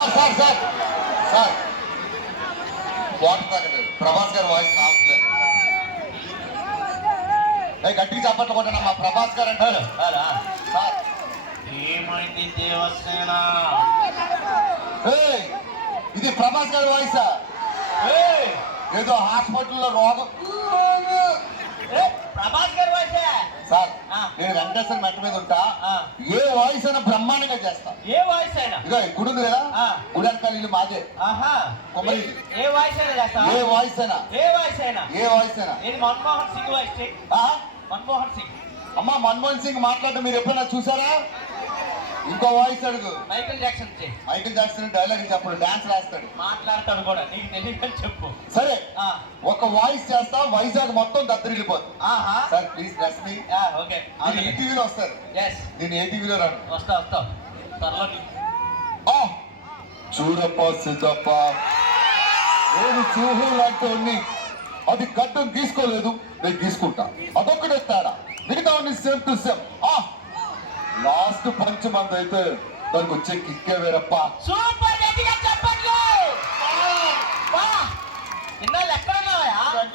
Sir sir sir water తాగలేదు. ప్రభాస్ గారు voice రావట్లేదు. గట్టిగా చెప్పట్లు కొట్టాను. మా ప్రభాస్ గారు అంటారు సార్. ఏమైంది దేవసేన? ఇది ప్రభాస్ గారి వాయిసా? ఏదో హాస్పిటల్లో రోగం. ప్రభాస్ గారి వాయిసే సార్. నేను వెంకటేశ్వర మెట్ట మీద ఉంటా. ఏ వాయిస్ అయినా బ్రహ్మాండంగా చేస్తా. ఏ వాయిస్ అయినా? ఇదో గుడి ఉంది కదా, గుడి వెనకాల ఇల్లు మాదే. కొమ్మరి. ఏ వాయిస్ అయినా చేస్తా? ఏ వాయిస్ అయినా. ఏ వాయిస్ అయినా? ఏ వాయిస్ అయినా. ఇది మన్మోహన్ సింగ్ వాయిస్. మన్మోహన్ సింగ్. అమ్మా మన్మోహన్ సింగ్ మాట్లాడటం మీరు ఎప్పుడైనా చూసారా? ఇంకో వాయిస్ అడుగు. Michael Jackson. Michael Jackson dialogue చెప్పడు, డాన్స్ రాస్తాడు, మాట్లాడతాడు కూడా. నీకు తెలియదని చెప్పు. సరే ఒక వాయిస్ చేస్తా, వైజాగ్ మొత్తం దద్దరిల్లిపోతుంది. Sir please trust me. Okay. ఈ టీవీలో వస్తారు. నేను ఏ టీవీలో రాను. వస్తా త్వరలో. చూడప్ప సిద్ధప్ప, నేను చూహు లాంటి అది గడ్డం తీసుకోలేదు, నేను తీసుకుంటా. అదొక్కటే తేడా, మిగతా same to same. Last punch మంది అయితే దానికి వచ్చే కిక్కే వేరప్ప. సూపర్.